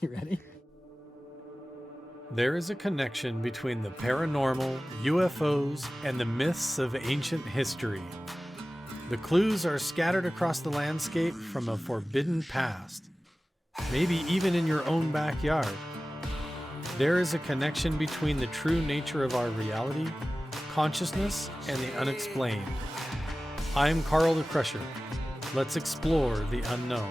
You ready? There is a connection between the paranormal, UFOs, and the myths of ancient history. The clues are scattered across the landscape from a forbidden past, maybe even in your own backyard. There is a connection between the true nature of our reality, consciousness, and the unexplained. I'm Carl the Crusher. Let's explore the unknown.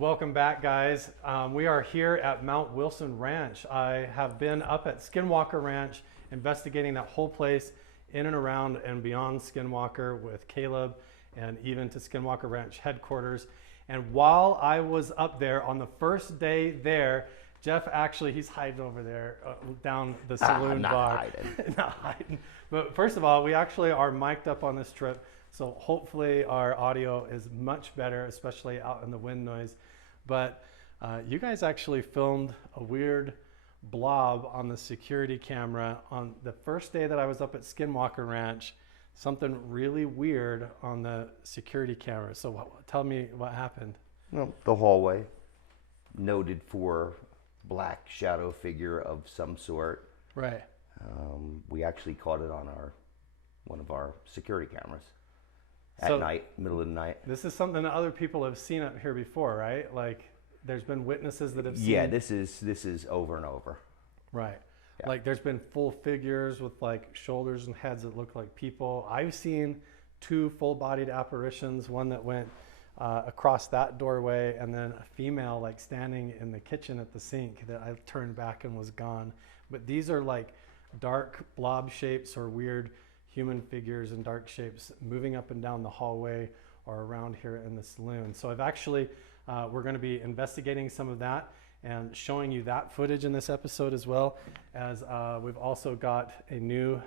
Welcome back, guys. We are here at Mount Wilson Ranch. I have been up at Skinwalker Ranch investigating that whole place in and around and beyond Skinwalker with Caleb and even to Skinwalker Ranch headquarters. And while I was up there on the first day there, Jeff actually, he's hiding over there down the saloon bar. Not hiding. But first of all, we actually are mic'd up on this trip. So hopefully our audio is much better, especially out in the wind noise. But you guys actually filmed a weird blob on the security camera on the first day that I was up at Skinwalker Ranch. Something really weird on the security camera. So tell me what happened. Well, the hallway, noted for black shadow figure of some sort. Right. We actually caught it on one of our security cameras. At night, middle of the night. This is something that other people have seen up here before, right? Like, there's been witnesses that have seen. Yeah, this is over and over. Right. Yeah. Like, there's been full figures with like shoulders and heads that look like people. I've seen two full-bodied apparitions. One that went across that doorway, and then a female like standing in the kitchen at the sink that I turned back and was gone. But these are like dark blob shapes or weird human figures in dark shapes moving up and down the hallway or around here in the saloon. So I've actually, we're going to be investigating some of that and showing you that footage in this episode, as well as we've also got a new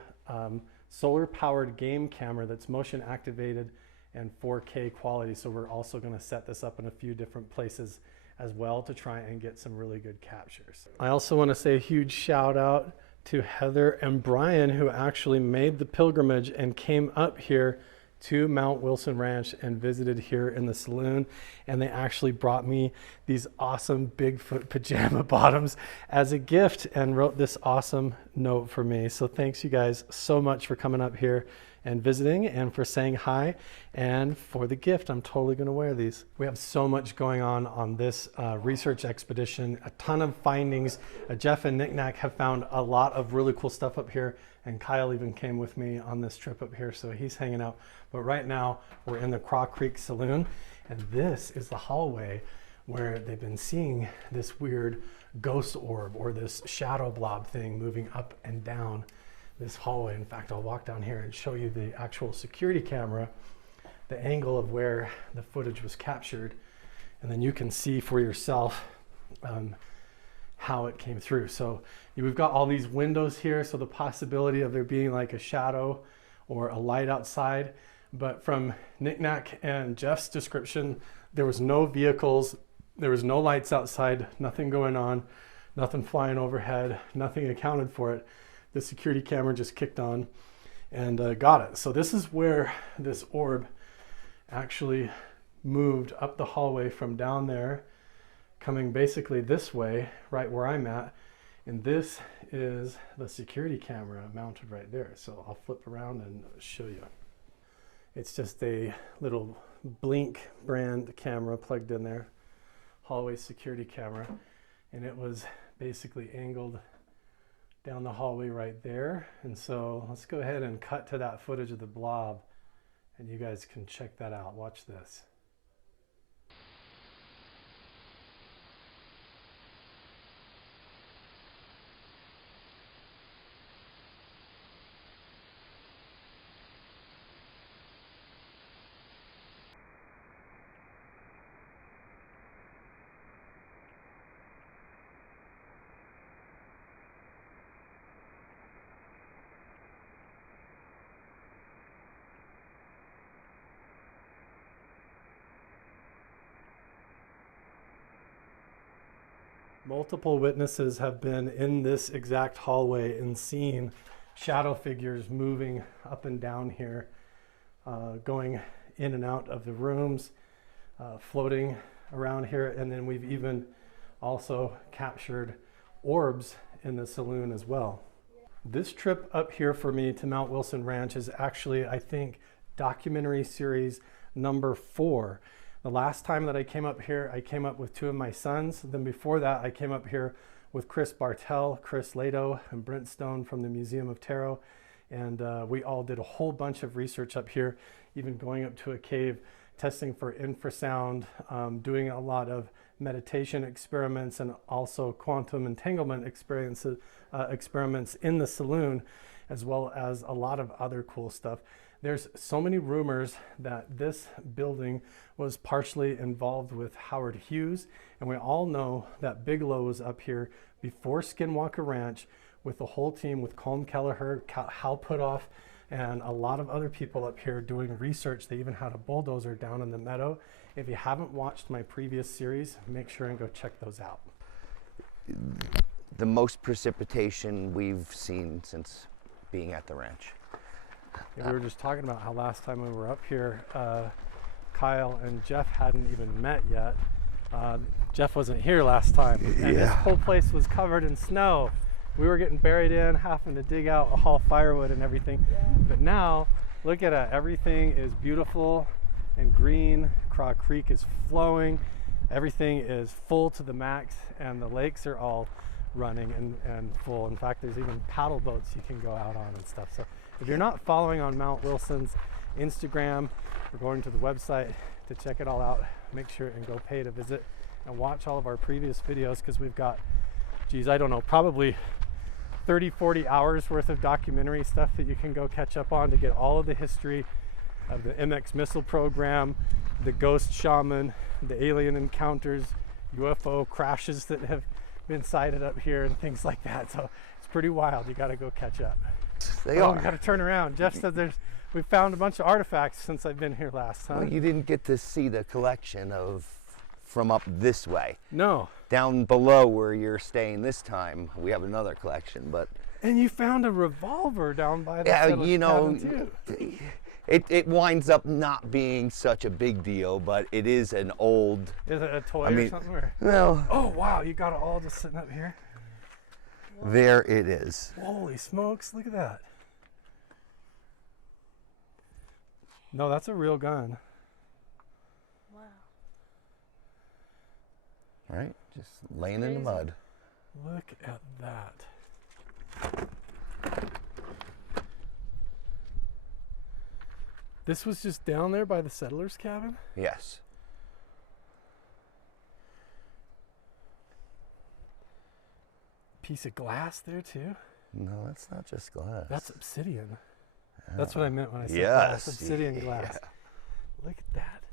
solar powered game camera that's motion activated and 4K quality. So we're also going to set this up in a few different places as well to try and get some really good captures. I also want to say a huge shout out to Heather and Brian, who actually made the pilgrimage and came up here to Mount Wilson Ranch and visited here in the saloon. And they actually brought me these awesome Bigfoot pajama bottoms as a gift and wrote this awesome note for me. So thanks you guys so much for coming up here and visiting and for saying hi and for the gift. I'm totally going to wear these. We have so much going on this research expedition, a ton of findings. Jeff and Knick-Knack have found a lot of really cool stuff up here, and Kyle even came with me on this trip up here, so he's hanging out. But right now we're in the Craw Creek Saloon, and this is the hallway where they've been seeing this weird ghost orb or this shadow blob thing moving up and down this hallway. In fact, I'll walk down here and show you the actual security camera, the angle of where the footage was captured, and then you can see for yourself how it came through. So we've got all these windows here, so the possibility of there being like a shadow or a light outside. But from Knick-Knack and Jeff's description, there was no vehicles, there was no lights outside, nothing going on, nothing flying overhead, nothing accounted for it. The security camera just kicked on and got it. So this is where this orb actually moved up the hallway from down there, coming basically this way, right where I'm at. And this is the security camera mounted right there. So I'll flip around and show you. It's just a little Blink brand camera plugged in there, hallway security camera. And it was basically angled down the hallway right there. And so let's go ahead and cut to that footage of the blob, and you guys can check that out. Watch this. Multiple witnesses have been in this exact hallway and seen shadow figures moving up and down here, going in and out of the rooms, floating around here. And then we've even also captured orbs in the saloon as well. This trip up here for me to Mount Wilson Ranch is actually, I think, documentary series number 4. The last time that I came up here, I came up with 2 of my sons. Then before that, I came up here with Chris Bartell, Chris Lado, and Brent Stone from the Museum of Tarot. And we all did a whole bunch of research up here, even going up to a cave, testing for infrasound, doing a lot of meditation experiments, and also quantum entanglement experiments in the saloon, as well as a lot of other cool stuff. There's so many rumors that this building was partially involved with Howard Hughes, and we all know that Bigelow was up here before Skinwalker Ranch with the whole team, with Colm Kelleher, Hal Putoff, and a lot of other people up here doing research. They even had a bulldozer down in the meadow. If you haven't watched my previous series, make sure and go check those out. The most precipitation we've seen since being at the ranch. Yeah, we were just talking about how last time we were up here, Kyle and Jeff hadn't even met yet. Jeff wasn't here last time, and this whole place was covered in snow. We were getting buried in, having to dig out a haul firewood and everything. But now, look at it. Everything is beautiful and green. Craw Creek is flowing. Everything is full to the max, and the lakes are all running and full. In fact, there's even paddle boats you can go out on and stuff. So if you're not following on Mount Wilson's Instagram or going to the website to check it all out, make sure and go pay to visit and watch all of our previous videos, because we've got, geez, I don't know, probably 30-40 hours worth of documentary stuff that you can go catch up on to get all of the history of the MX missile program, the ghost shaman, the alien encounters, UFO crashes that have been sighted up here and things like that. So it's pretty wild. You got to go catch up. They are. We got to turn around. Jeff said we found a bunch of artifacts since I've been here last time. Well, you didn't get to see the collection from up this way. No. Down below where you're staying this time, we have another collection, but. And you found a revolver down by the cabin too. It winds up not being such a big deal, but it is an old. Is it a toy or something? Or? Well. Oh wow, you got it all just sitting up here. There it is. Holy smokes! Look at that. No, that's a real gun. Wow. Right, just laying in the mud. Look at that. This was just down there by the settlers' cabin? Yes. Piece of glass there too? No, that's not just glass. That's obsidian. That's what I meant when I said yes. glass. Obsidian glass. Look at that.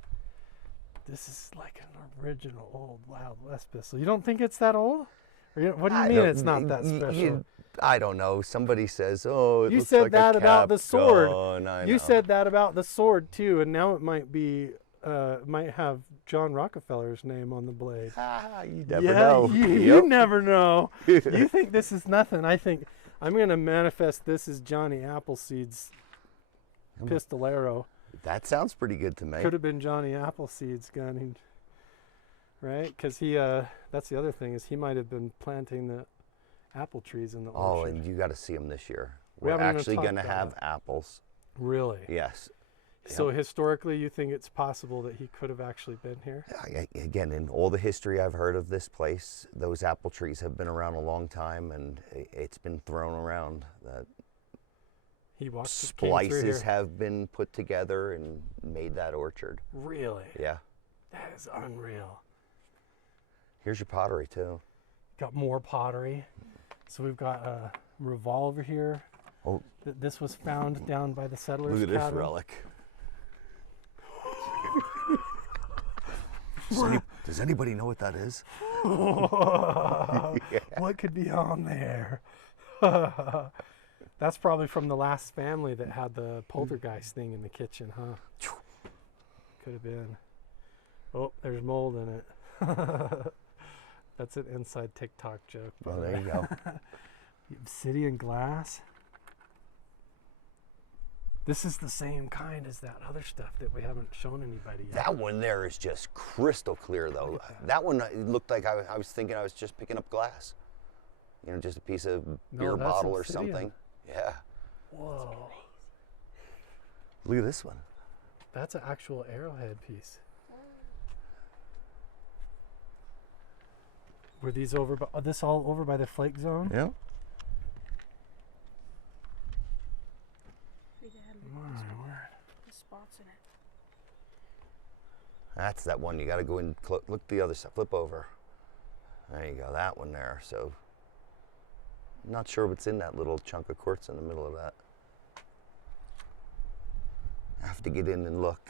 This is like an original old Wild West pistol. You don't think it's that old? What do you mean it's not that special? I don't know. Somebody says, "Oh, it you looks said like that a about the sword." gun. You said that about the sword too, and now it might be, might have John Rockefeller's name on the blade. You never know. You never know. You think this is nothing. I think I'm going to manifest this as Johnny Appleseed's pistolero. That sounds pretty good to me. Could have been Johnny Appleseed's gun, right? Because he, that's the other thing, is he might have been planting the apple trees in the orchard. Oh, and you got to see them this year. We We're haven't even actually going to talked about have apples. Really? Yes. So historically, you think it's possible that he could have actually been here? Again, in all the history I've heard of this place, those apple trees have been around a long time, and it's been thrown around. That he walked. Splices have been put together and made that orchard. Really? Yeah. That is unreal. Here's your pottery too. Got more pottery. So we've got a revolver here. Oh. This was found down by the settlers' Look at cabin. this relic. Does anybody know what that is? What could be on there? That's probably from the last family that had the poltergeist thing in the kitchen, huh? Could have been. Oh, there's mold in it. That's an inside TikTok joke. Well, there you go. Obsidian glass. This is the same kind as that other stuff that we haven't shown anybody yet. That one there is just crystal clear, though. That one looked like I was thinking I was just picking up glass. You know, just a piece of beer that's bottle or obsidian. something. Yeah. Whoa. Look at this one. That's an actual arrowhead piece. Were these over by, this all over by the flake zone? Yeah. My word. The spots in it. That's that one. You got to go and look the other side. Flip over. There you go. That one there. So, I'm not sure what's in that little chunk of quartz in the middle of that. I have to get in and look.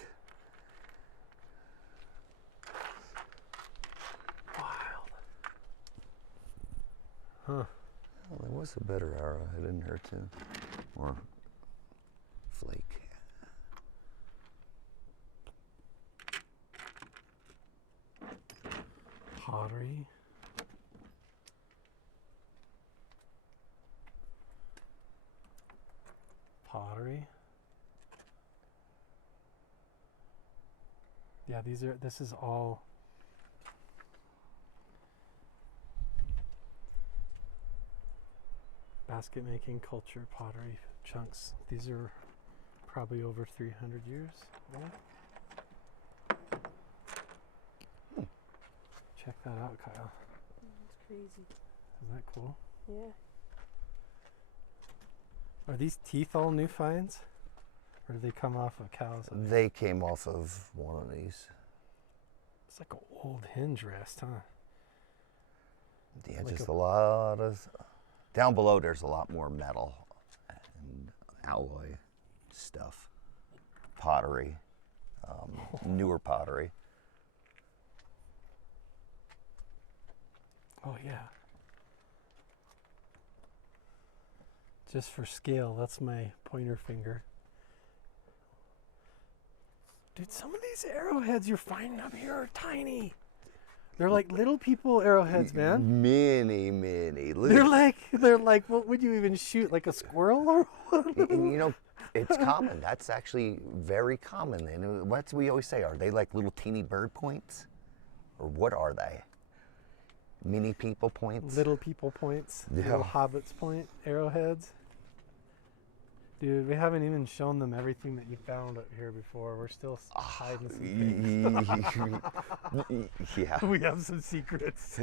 Wild. Huh. Well, there was a better arrowhead in here too, or flake. Pottery. Pottery. Yeah, this is all basket making, culture, pottery, chunks. These are probably over 300 years old. Check that out, Kyle. It's crazy. Isn't that cool? Yeah. Are these teeth all new finds? Or do they come off of cows? They came off of one of these. It's like an old hinge rest, huh? Yeah, Like just a lot of. Down below, there's a lot more metal and alloy stuff, pottery, newer pottery. Oh, yeah. Just for scale, that's my pointer finger. Dude, some of these arrowheads you're finding up here are tiny. They're like little people arrowheads, man. Many, many. They're like, what would you even shoot? Like a squirrel or what? And, you know, it's common. That's actually very common. And what we always say, are they like little teeny bird points? Or what are they? Mini people points? Little people points. Yeah. Little hobbits point arrowheads. Dude, we haven't even shown them everything that you found up here before. We're still hiding some things. Yeah. We have some secrets.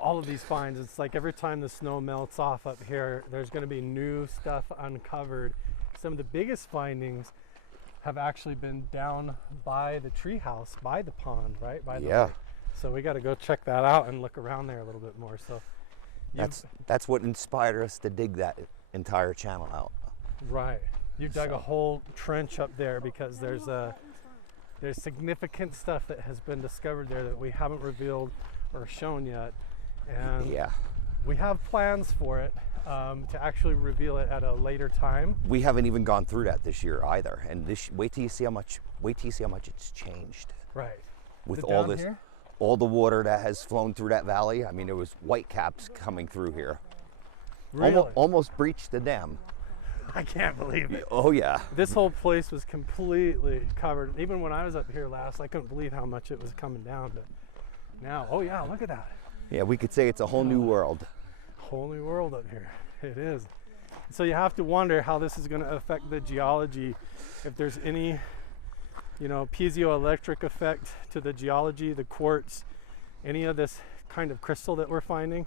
All of these finds, it's like every time the snow melts off up here, there's going to be new stuff uncovered. Some of the biggest findings have actually been down by the treehouse, by the pond, right? By the lake. So we got to go check that out and look around there a little bit more. So that's what inspired us to dig that entire channel out. Right. You dug a whole trench up there because there's significant stuff that has been discovered there that we haven't revealed or shown yet. And Yeah. we have plans for it to actually reveal it at a later time. We haven't even gone through that this year either. And wait till you see how much it's changed. Right. With Is it all down this, here? all the water that has flown through that valley. I mean, there was white caps coming through here. Really? Almost breached the dam. I can't believe it. Oh yeah. This whole place was completely covered. Even when I was up here last, I couldn't believe how much it was coming down. But now, oh yeah, look at that. Yeah, we could say it's a whole new world. Whole new world up here. It is. So you have to wonder how this is going to affect the geology. If there's any, piezoelectric effect to the geology, the quartz, any of this kind of crystal that we're finding,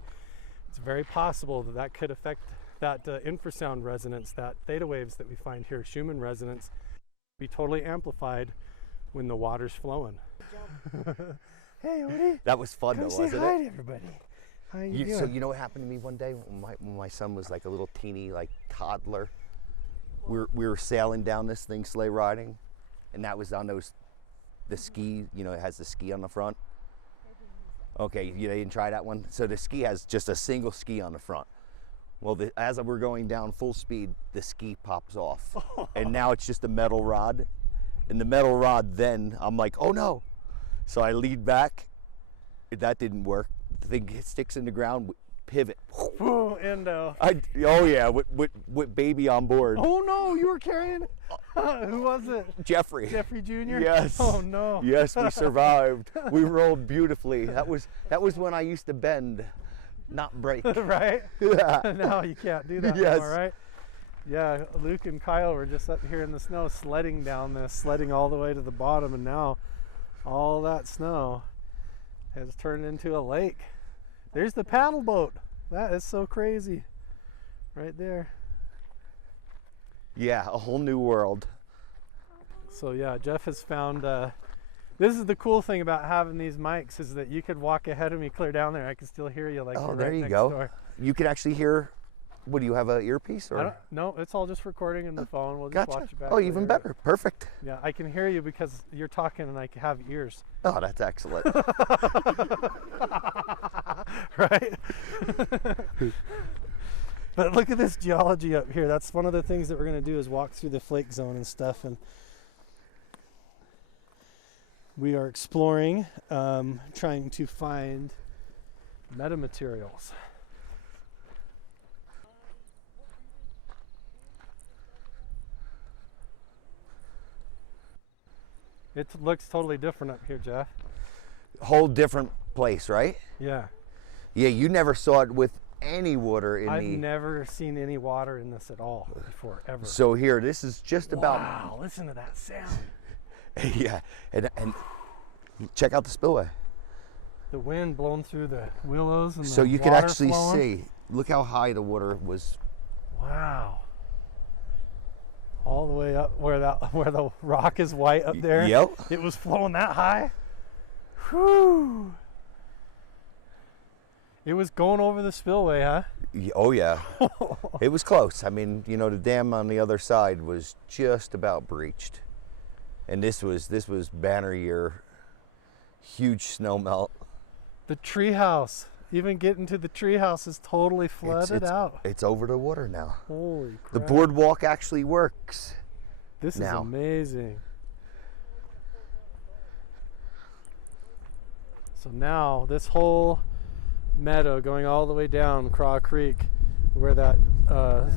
it's very possible that could affect that infrasound resonance, that theta waves that we find here, Schumann resonance, be totally amplified when the water's flowing. Hey, Odie. That was fun Come though, say wasn't hi it? to everybody. How you doing? So you know what happened to me one day when my son was like a little teeny toddler. We were sailing down this thing, sleigh riding, and that was on the ski. You know, it has the ski on the front. Okay, you didn't try that one. So the ski has just a single ski on the front. Well, as we're going down full speed, the ski pops off, and now it's just a metal rod. And the metal rod, then I'm like, oh no! So I lead back. That didn't work. the thing sticks in the ground, pivot. Ooh, endo. Oh yeah, with baby on board. Oh no, you were carrying. Who was it? Jeffrey. Jeffrey Jr. Yes. Oh no. Yes, we survived. We rolled beautifully. That was when I used to bend, not break. Right? Yeah. Now you can't do that Yes. anymore, right? Yeah, Luke and Kyle were just up here in the snow sledding down this, sledding all the way to the bottom, and now all that snow has turned into a lake. There's the paddle boat. That is so crazy. Right there. Yeah, a whole new world. So yeah, Jeff has found, this is the cool thing about having these mics, is that you could walk ahead of me clear down there. I can still hear you like Oh, you're there right you next go. door. You can actually hear. What do you have, a earpiece or? No, it's all just recording in the phone. We'll just Gotcha. watch it back. Oh, even later. better. Perfect. Yeah, I can hear you because you're talking and I have ears. Oh, that's excellent. Right? But look at this geology up here. That's one of the things that we're going to do, is walk through the flake zone and stuff. And we are exploring, trying to find metamaterials. It looks totally different up here, Jeff. Whole different place, right? Yeah. Yeah, you never saw it with any water in I've the. never seen any water in this at all before, ever. So here, this is just about. Wow, listen to that sound. Yeah, and check out the spillway. The wind blowing through the willows and So the you can water actually flowing. see. Look how high the water was. Wow. All the way up where the rock is white up there. Yep. It was flowing that high. Whew. It was going over the spillway, huh? Oh yeah. It was close. I mean, you know, the dam on the other side was just about breached, and this was banner year. Huge snow melt. The treehouse, even getting to the treehouse, is totally flooded out. It's over the water now. Holy crap. The boardwalk actually works. This is now. amazing. So now this whole meadow going all the way down Craw Creek, where that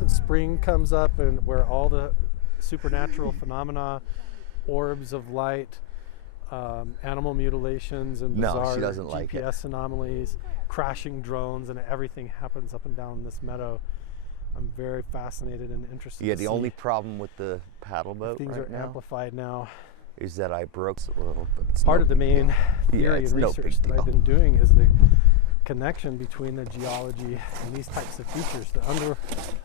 spring comes up and where all the supernatural phenomena, orbs of light, animal mutilations and No, bizarre she doesn't like it. GPS anomalies, crashing drones, and everything happens up and down this meadow. I'm very fascinated and interested. Yeah, to the see only problem with the paddle boat things right are now amplified now. is that I broke a little. But it's Part no of the main theory it's and no research big that I've deal. been doing is the connection between the geology and these types of features, the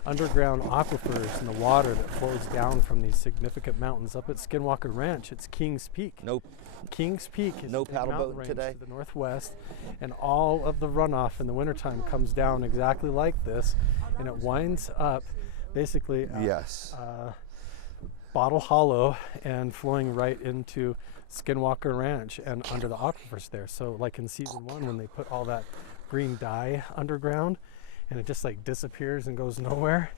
underground aquifers and the water that flows down from these significant mountains. Up at Skinwalker Ranch, it's King's Peak. Nope. King's Peak is No a big paddle mountain boat range today? to the northwest, and all of the runoff in the wintertime comes down exactly like this, and it winds up basically at, Yes. Bottle Hollow and flowing right into Skinwalker Ranch and under the aquifers there. So like in season 1, when they put all that green dye underground and it just like disappears and goes nowhere,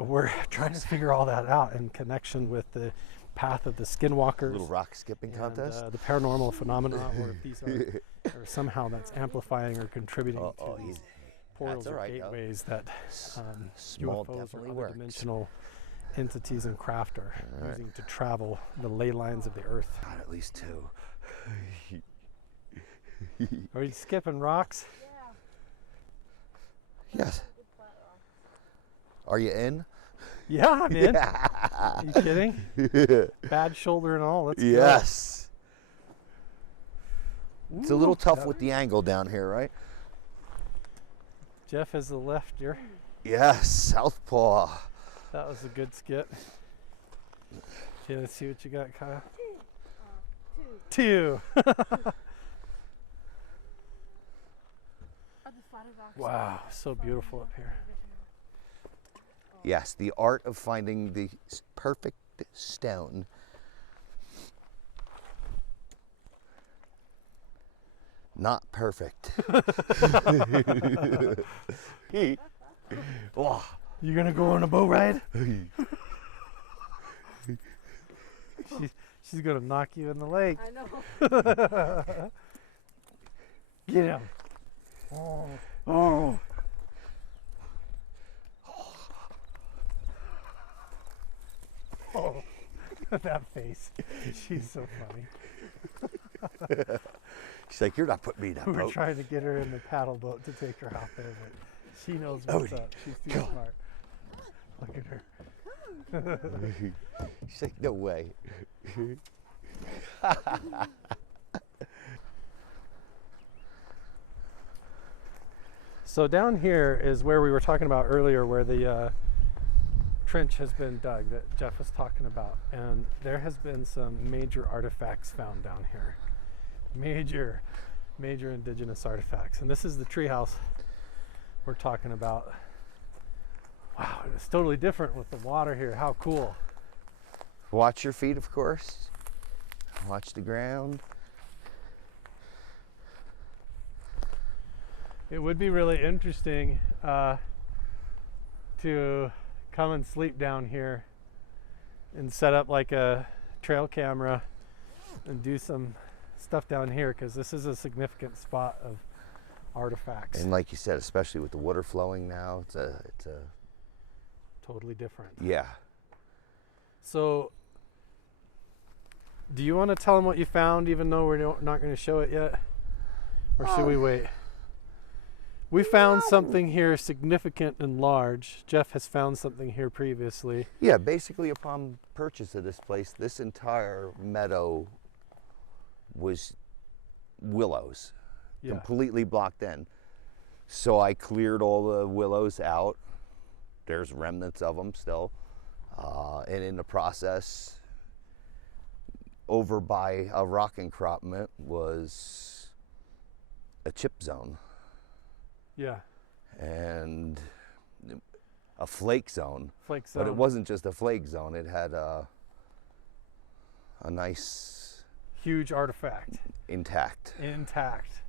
we're trying to figure all that out in connection with the path of the Skinwalkers. Little rock skipping And, contest. the paranormal phenomena, or if these are or somehow that's amplifying or contributing to these easy. portals That's all or right, though. gateways that Small UFOs or definitely other works. dimensional entities and craft are All right. using to travel the ley lines of the earth. God, at least 2. Are you skipping rocks? Yes. Are you in? Yeah, I'm in. Are you kidding? Bad shoulder and all. Let's Yes. go. It's a little Ooh, tough that- with the angle down here, right? Jeff is the left ear. Yes, southpaw. That was a good skit. Okay, let's see what you got, Kyle. 2. Wow, so beautiful up here. Yes, the art of finding the perfect stone. Not perfect. Oh. You gonna go on a boat ride? She's gonna knock you in the lake. I know. Get him. Oh. Oh. That face. She's so funny. She's like, you're not putting me in that We were boat. trying to get her in the paddle boat to take her out there, but she knows what's up. She's too God. smart. Look at her. She's like, no way. So down here is where we were talking about earlier, where the trench has been dug that Jeff was talking about, and there has been some major artifacts found down here. Major indigenous artifacts. And this is the treehouse we're talking about. Wow, it's totally different with the water here. How cool. Watch your feet, of course. Watch the ground. It would be really interesting to come and sleep down here and set up like a trail camera and do some stuff down here, because this is a significant spot of artifacts. And like you said, especially with the water flowing now, it's a Totally different. yeah. So, do you want to tell them what you found, even though we're not going to show it yet? Or should we wait? We found something here significant and large. Jeff has found something here previously. Yeah, basically upon purchase of this place, this entire meadow was willows, Yeah. completely blocked in. So I cleared all the willows out. There's remnants of them still. And in the process, over by a rock encroachment was a chip zone Yeah. and a flake zone. Flake zone. But it wasn't just a flake zone. It had a nice Huge artifact. intact, Intact.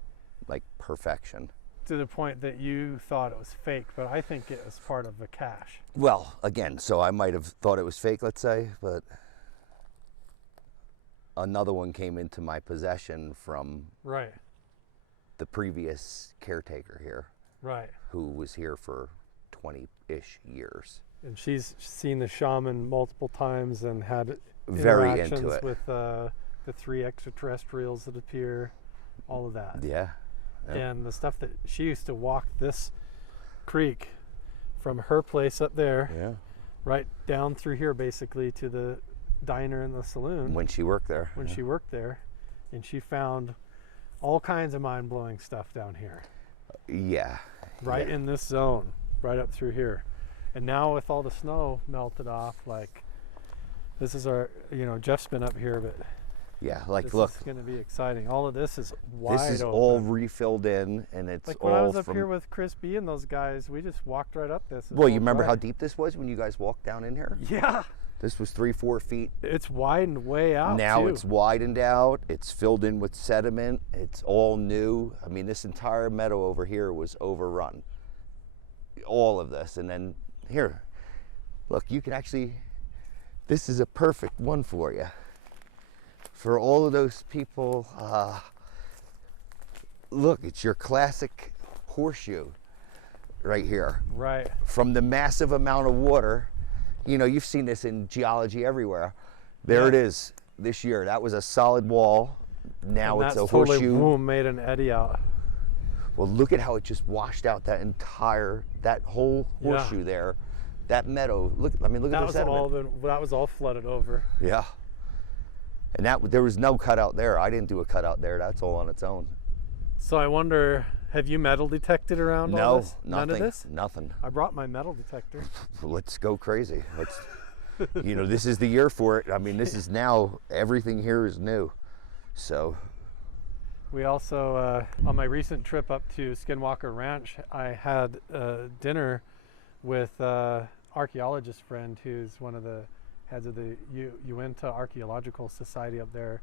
like perfection. To the point that you thought it was fake, but I think it was part of the cache. Well, again, so I might have thought it was fake, let's say, but another one came into my possession from Right. the previous caretaker here, Right. who was here for 20-ish years. And she's seen the shaman multiple times and had Very interactions into it. with the 3 extraterrestrials that appear, all of that. Yeah. Yeah. And the stuff that she used to walk this creek from her place up there, Yeah. right down through here basically to the diner and the saloon When she worked there. when yeah. she worked there. And she found all kinds of mind-blowing stuff down here, Yeah. right Yeah. in this zone, right up through here. And now with all the snow melted off, like, this is our, Jeff's been up here, but Yeah, like this look, is going to be exciting. All of this is wide this is open. all refilled in, and it's Like all when I was up from. here with Chris B and those guys, we just walked right up this. It's Well, all you remember dry. how deep this was when you guys walked down in here? Yeah, This was 3-4 feet. it's widened way out. Now too. it's widened out. It's filled in with sediment. It's all new. I mean, this entire meadow over here was overrun. All of this, and then here, look, you can actually. This is a perfect one for you. For all of those people, look, it's your classic horseshoe right here. right. From the massive amount of water, you've seen this in geology everywhere. There it Yeah. is this year. That was a solid wall. Now And it's that's a totally horseshoe. boom, made an eddy out. Well, look at how it just washed out that whole Yeah. horseshoe there. That meadow, look at That the was sediment. that was all flooded over. Yeah. And there was no cutout there. I didn't do a cutout there. That's all on its own. So I wonder, have you metal detected around all No, this? nothing. None of this? Nothing. I brought my metal detector. Let's go crazy. This is the year for it. I mean, this is now, everything here is new. So, We also, on my recent trip up to Skinwalker Ranch, I had dinner with archaeologist friend who's one of the heads of the Uinta Archaeological Society up there,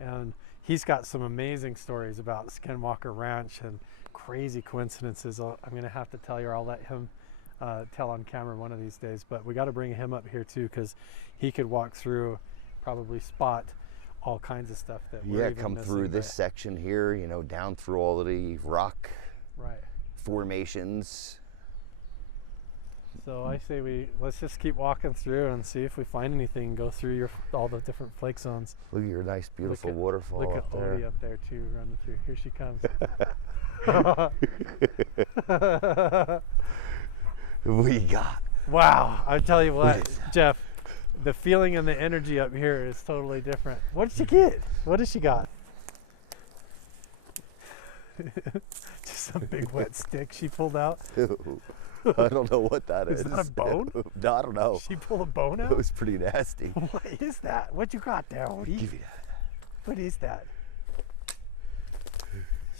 and he's got some amazing stories about Skinwalker Ranch and crazy coincidences. I'm going to have to tell you, or I'll let him tell on camera one of these days, but we got to bring him up here too, because he could walk through, probably spot all kinds of stuff that we're yeah, even come through missing, this but- section here, down through all of the rock Right. formations. So I say let's just keep walking through and see if we find anything. Go through all the different flake zones. Look at your nice, beautiful Look waterfall at up Odie there. up there too, running through. Here she comes. What you got? Wow, I tell you What what, is that? Jeff, the feeling and the energy up here is totally different. What did she get? What has she got? Just some big wet stick she pulled out. I don't know what that is. Is that a bone? No, I don't know. She pulled a bone It out? was pretty nasty. What is that? What you got there, Odie? Give you that. What is that?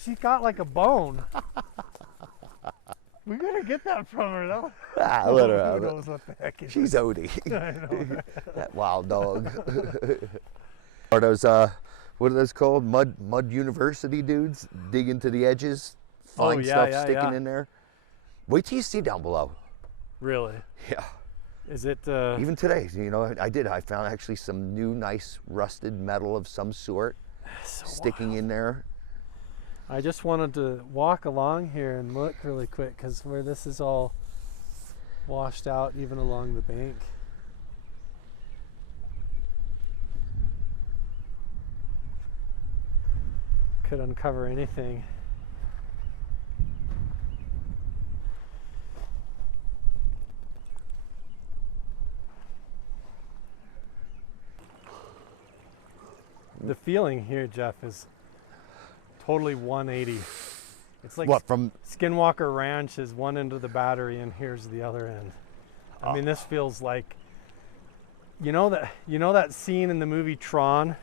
She got like a bone. We gotta get that from her though. Ah, let her Who have knows it. what the heck it She's is. Odie, I know. that wild dog. Are those what are those called? Mud university dudes dig into the edges, find stuff sticking in there. Wait till you see down below. Really? Yeah. Is it? Even today, you know, I found actually some new, nice rusted metal of some sort So sticking wild. in there. I just wanted to walk along here and look really quick because where this is all washed out, even along the bank. Could uncover anything. The feeling here, Jeff, is totally 180. It's like What from? Skinwalker Ranch is one end of the battery and here's the other end. I mean, this feels like, you know that scene in the movie Tron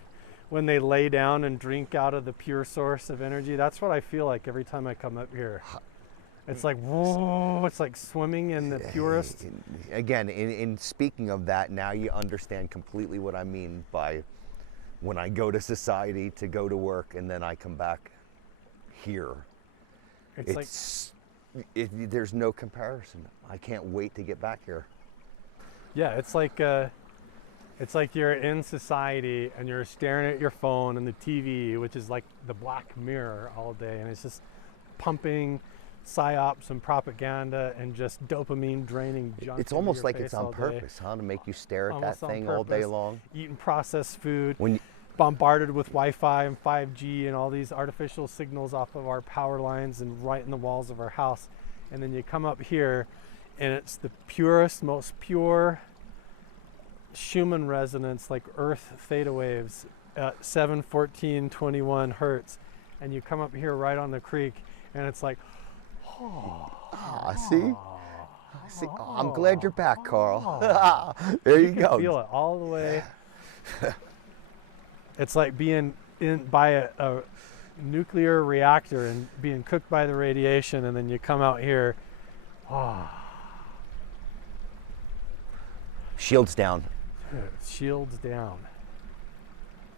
when they lay down and drink out of the pure source of energy? That's what I feel like every time I come up here. It's like, whoa, it's like swimming in the purest. Again, in speaking of that, now you understand completely what I mean by when I go to society to go to work and then I come back here. It's like, There's no comparison. I can't wait to get back here. yeah, it's like you're in society and you're staring at your phone and the TV, which is like the Black Mirror all day, and it's just pumping psyops and propaganda and just dopamine draining junk. It's into almost your like face it's on all day. purpose, huh? To make you stare at Almost that on thing all day purpose. long. Eating processed food, When bombarded with Wi-Fi and 5G and all these artificial signals off of our power lines and right in the walls of our house. And then you come up here and it's the purest, most pure Schumann resonance, like Earth theta waves at 71421 hertz. And you come up here right on the creek and it's like, see? See? Oh, I'm glad you're back, Carl. There you can go. feel it all the way. It's like being in by a nuclear reactor and being cooked by the radiation, and then you come out here. Shields down. Shields down.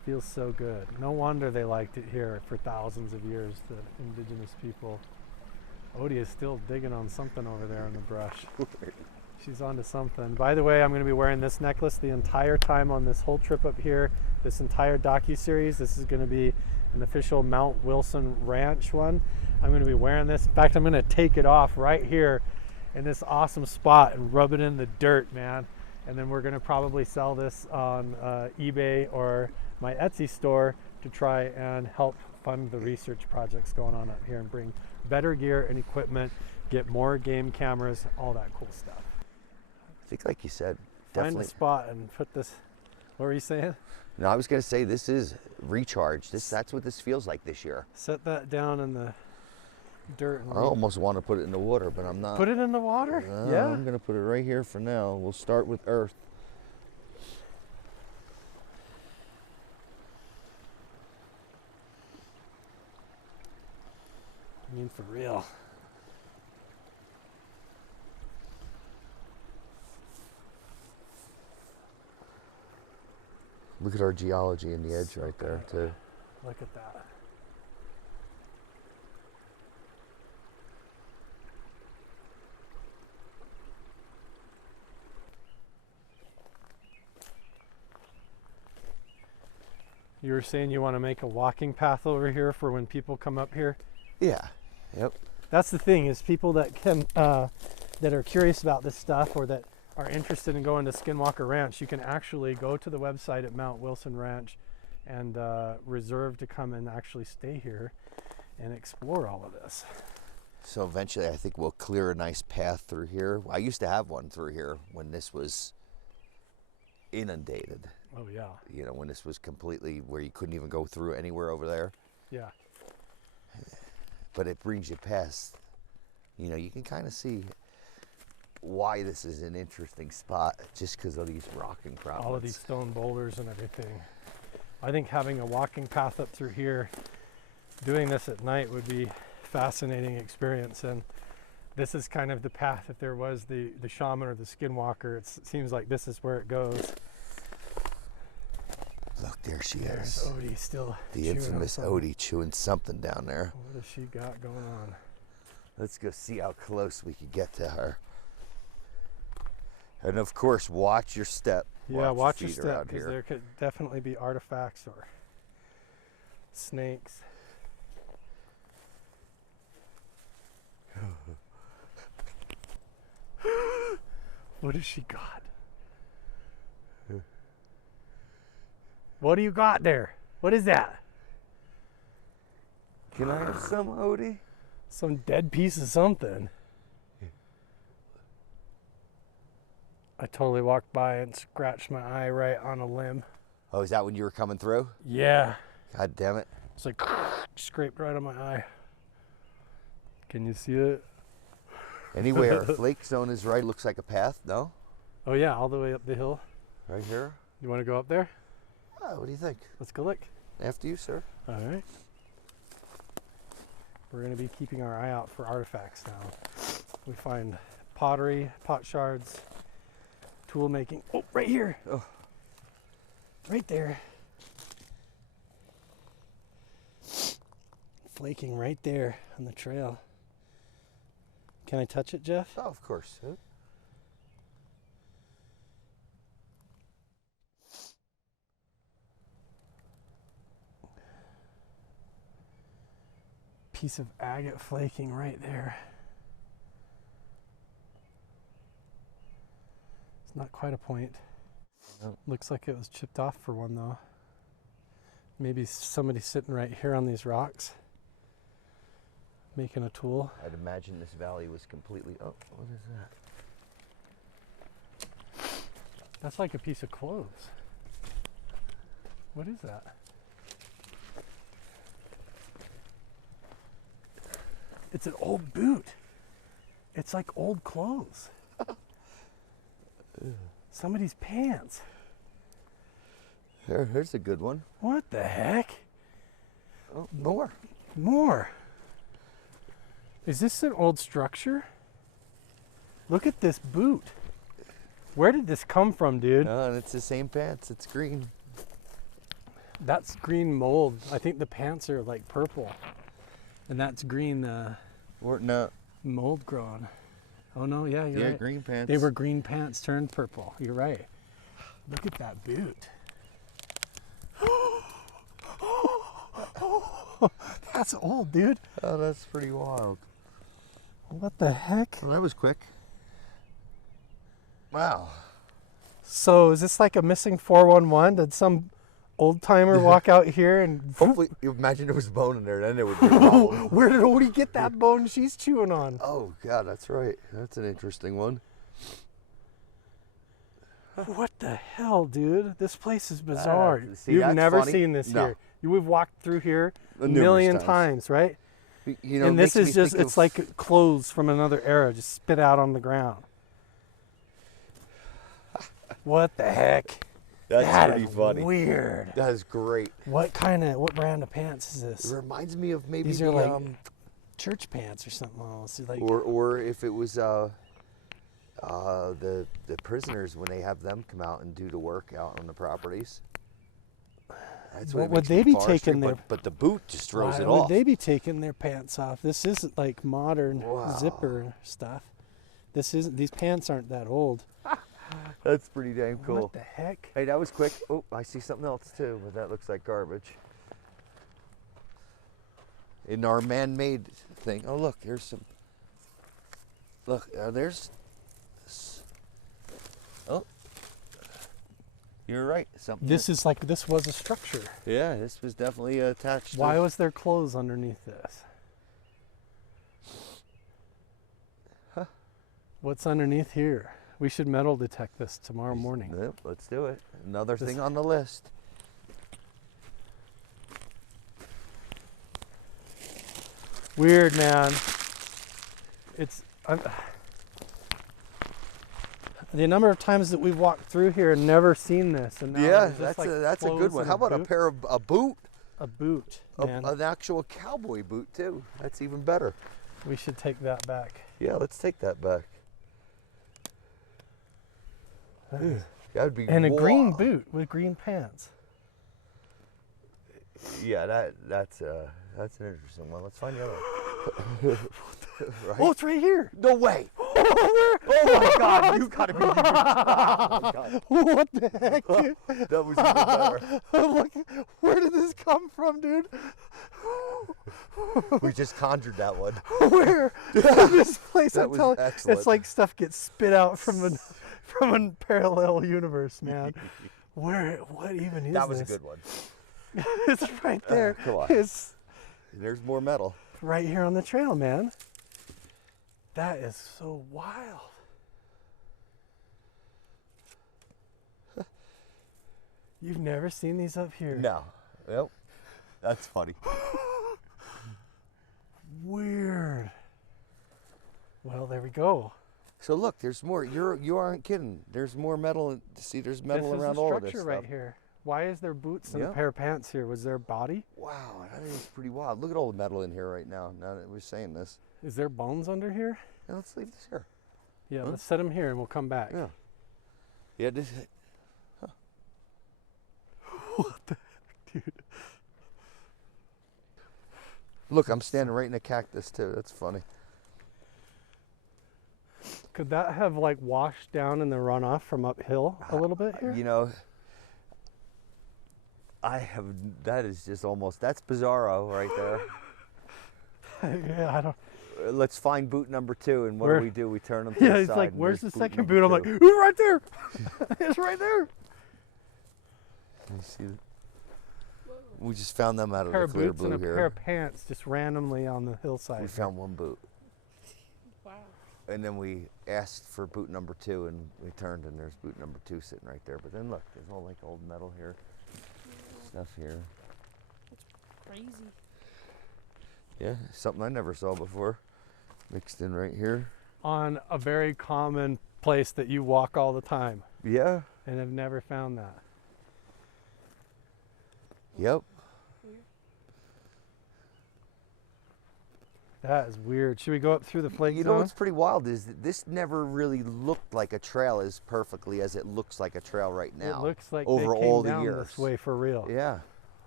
Feels so good. No wonder they liked it here for thousands of years, the indigenous people. Odie is still digging on something over there in the brush. She's onto something. By the way, I'm going to be wearing this necklace the entire time on this whole trip up here, this entire docu-series. This is going to be an official Mount Wilson Ranch one. I'm going to be wearing this. In fact, I'm going to take it off right here in this awesome spot and rub it in the dirt, man. And then we're going to probably sell this on eBay or my Etsy store to try and help fund the research projects going on up here and bring better gear and equipment, get more game cameras, all that cool stuff. I think, like you said, Find definitely. a spot and put this. What were you saying? No, I was going to say this is recharge. That's what this feels like this year. Set that down in the dirt. And I almost want to put it in the water, but I'm not. put it in the water? Yeah. I'm going to put it right here for now. We'll start with Earth. I mean, for real. Look at our geology in the edge right there, too. Look at that. You were saying you want to make a walking path over here for when people come up here? Yeah. Yep. That's the thing, is people that can that are curious about this stuff, or that are interested in going to Skinwalker Ranch, you can actually go to the website at Mount Wilson Ranch and reserve to come and actually stay here and explore all of this. So eventually I think we'll clear a nice path through here. I used to have one through here when this was inundated. Oh yeah. You know, when this was completely where you couldn't even go through anywhere over there. Yeah. But it brings you past, you know, you can kind of see why this is an interesting spot just because of these rock encroachments. All of these stone boulders and everything. I think having a walking path up through here, doing this at night would be fascinating experience. And this is kind of the path. If there was the shaman or the skinwalker, it seems like this is where it goes. Look, there she There's is. Odie still The chewing on infamous something. Odie chewing something down there. What has she got going on? Let's go see how close we can get to her. And of course, watch your step. Yeah, watch your feet step, around because here. there could definitely be artifacts or snakes. What has she got? What do you got there? What is that? Can I have some, Odie? Some dead piece of something. I totally walked by and scratched my eye right on a limb. Oh, is that when you were coming through? Yeah. God damn it. It's like scraped right on my eye. Can you see it? Anyway, our flake zone is right. Looks like a path, no? Oh yeah, all the way up the hill. Right here? You want to go up there? Oh, what do you think? Let's go look. After you, sir. All right. We're going to be keeping our eye out for artifacts now. We find pottery, pot shards, tool making. Oh, right here. Oh. Right there. Flaking right there on the trail. Can I touch it, Jeff? Oh, of course. Huh? Piece of agate flaking right there. It's not quite a point. No. Looks like it was chipped off for one though. Maybe somebody sitting right here on these rocks making a tool. I'd imagine this valley was completely... Oh, what is that? That's like a piece of clothes. What is that? It's an old boot. It's like old clothes. Somebody's pants. Here's a good one. What the heck? Oh, more. More. Is this an old structure? Look at this boot. Where did this come from, dude? No, and it's the same pants. It's green. That's green mold. I think the pants are like purple. And that's green Or no. mold growing. Oh no, yeah, you're Yeah, right. green pants. They were green pants turned purple. You're right. Look at that boot. That's old, dude. Oh, that's pretty wild. What the heck? Well, that was quick. Wow. So is this like a missing 411? Did some old timer walk out here and Hopefully, you imagine there was bone in there, then it would be a problem. where did Odie get that bone she's chewing on? Oh, God, that's right. That's an interesting one. What the hell, dude? This place is bizarre. see, You've that's never funny. seen this No. here. We've walked through here a Numerous million times. times, right? You know, And it this makes is me just, think it's of- like clothes from another era, just spit out on the ground. What the heck? That's That pretty is funny. weird. That is great. What brand of pants is It this? reminds me of maybe These the, are like church pants or something else. Like, or if it was the prisoners when they have them come out and do the work out on the properties. That's What it would makes they me be forestry, taking their- but the boot just throws why it would off. they be taking their pants off? This isn't like modern Wow. zipper stuff. These pants aren't that old. That's pretty damn cool. What the heck? Hey, that was quick. Oh, I see something else too, but that looks like garbage. In our man-made thing. Oh, look, here's some Look, there's. Oh, you're right. Something. This is like, this was a structure. Yeah, this was definitely attached. Why was there clothes underneath this? Huh. What's underneath here? We should metal detect this tomorrow morning. Yep, let's do it. Another This- thing on the list. Weird, man. It's the number of times that we've walked through here and never seen this, and now Yeah, there's just, that's a good clothes one. and How about a boot? pair of a boot? A boot, man. An actual cowboy boot too. That's even better. We should take that back. Yeah, let's take that back. That would be. And a green wow. boot with green pants. Yeah, that's an interesting one. Let's find the other one. Right? Oh, it's right here. No way! Oh my God! You gotta be. Oh my God! What the heck, dude? That was even better. Look, where did this come from, dude? We just conjured that one. Where? This place, That I'm was telling excellent. it's like stuff gets spit out from a parallel universe, man. Where? What even is That was this? a good one. It's right there. Come on. It's There's more metal. right here on the trail, man. That is so wild. You've never seen these up here? No. Yep. That's funny. Weird. Well, there we go. So look, there's more. You aren't kidding. There's more metal. See, there's metal This is around the all of this structure stuff. right here. Why is there boots and Yeah. a pair of pants here? Was there a body? Wow, that is pretty wild. Look at all the metal in here right now. Now that we're saying this, Is there bones under here? now let's leave this here. Yeah, Huh? let's set them here and we'll come back. Yeah. Yeah. This. What the heck, dude? Look, I'm standing right in a cactus too. That's funny. Could that have like washed down in the runoff from uphill a little bit here? You know, I have. That is just almost. That's bizarro right there. Yeah, I don't. Let's find boot number 2, and what Where- do? We turn them to Yeah, the it's side. like, and where's the there's second number boot? I'm like, 2. ooh, right there. It's right there. You see that? We just found them out of Pair the of clear boots and blue a here. pair of pants just randomly on the hillside. We found one boot, Wow. and then we asked for boot number 2, and we turned, and there's boot number 2 sitting right there. But then look, there's all like old metal here, stuff here. Crazy. Yeah, something I never saw before, mixed in right here. On a very common place that you walk all the time Yeah. and have never found that. Yep. That is weird. Should we go up through the flake You know zone? what's pretty wild is that this never really looked like a trail as perfectly as it looks like a trail right now. It looks like over they came all the down years. this way for real. Yeah.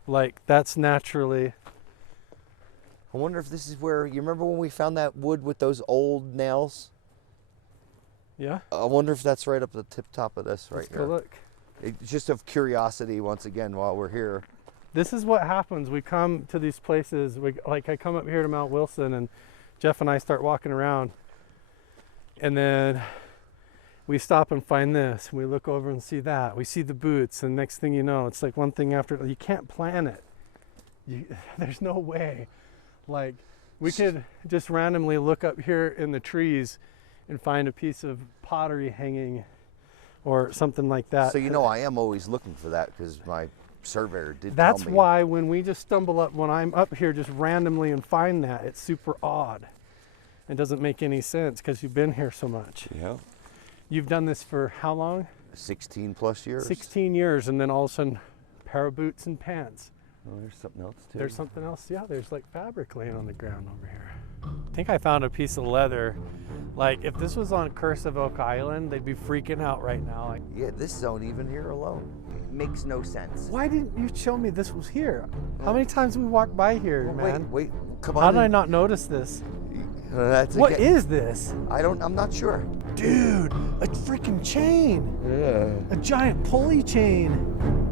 Like that's naturally. I wonder if this is where, you remember when we found that wood with those old nails? Yeah. I wonder if that's right up the tip top of this right Let's here. go look. It's just of curiosity once again while we're here. This is what happens. We come to these places. Like I come up here to Mount Wilson, and Jeff and I start walking around, and then we stop and find this. We look over and see that. We see the boots, and next thing you know, it's like one thing after. You can't plan it. There's no way. Like we could just randomly look up here in the trees and find a piece of pottery hanging or something like that. So you know I am always looking for that because my surveyor did That's tell me. why when we just stumble up, when I'm up here just randomly and find that, it's super odd. It doesn't make any sense because you've been here so much. Yeah. You've done this for how long? 16 plus years. 16 years, and then all of a sudden, pair of boots and pants. Oh, there's something else too. There's something else. Yeah, there's like fabric laying on the ground over here. I think I found a piece of leather. Like if this was on Curse of Oak Island, they'd be freaking out right now. Like, Yeah, this zone even here alone makes no sense. why didn't you show me this was here? How many times we walked by here, Well, man? wait, come on. How did I in. not notice this? That's What again- is this? I'm not sure. Dude, a freaking chain. Yeah. A giant pulley chain.